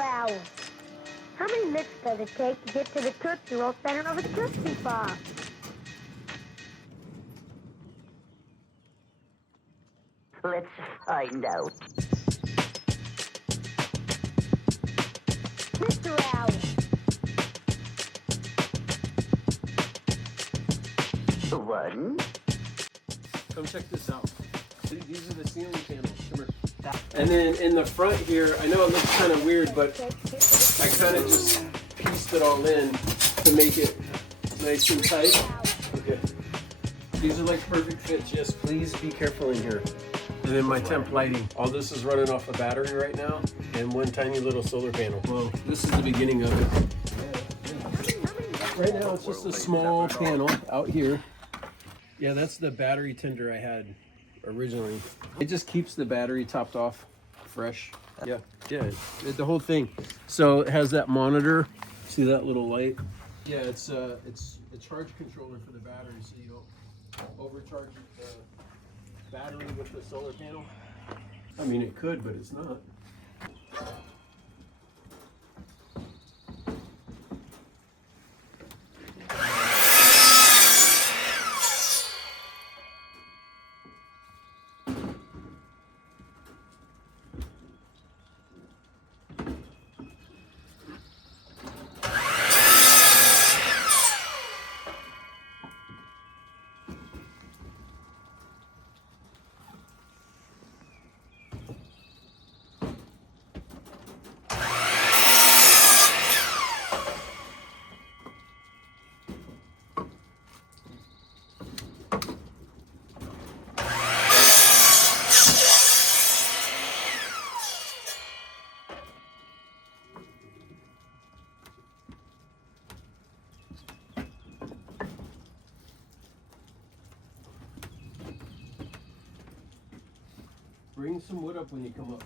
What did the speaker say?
Owl, how many licks does it take to get to the Tootsie Roll center of a Tootsie Pop? Let's find out. Mr. Owl. One. Come check this out. These are the ceiling panels. Come here. And then in the front here, I know it looks kind of weird, but I kind of just pieced it all in to make it nice and tight. Okay. These are like perfect fits. Yes, please be careful in here. And then my temp lighting. All this is running off a battery right now and one tiny little solar panel. Well, this is the beginning of it. Right now it's just a small panel out here. Yeah, that's the battery tender I had originally. It just keeps the battery topped off fresh. Yeah, the whole thing. So it has that monitor. See that little light? Yeah, it's a charge controller for the battery, so you don't overcharge the battery with the solar panel. I mean, it could, but it's not. Bring some wood up when you come up.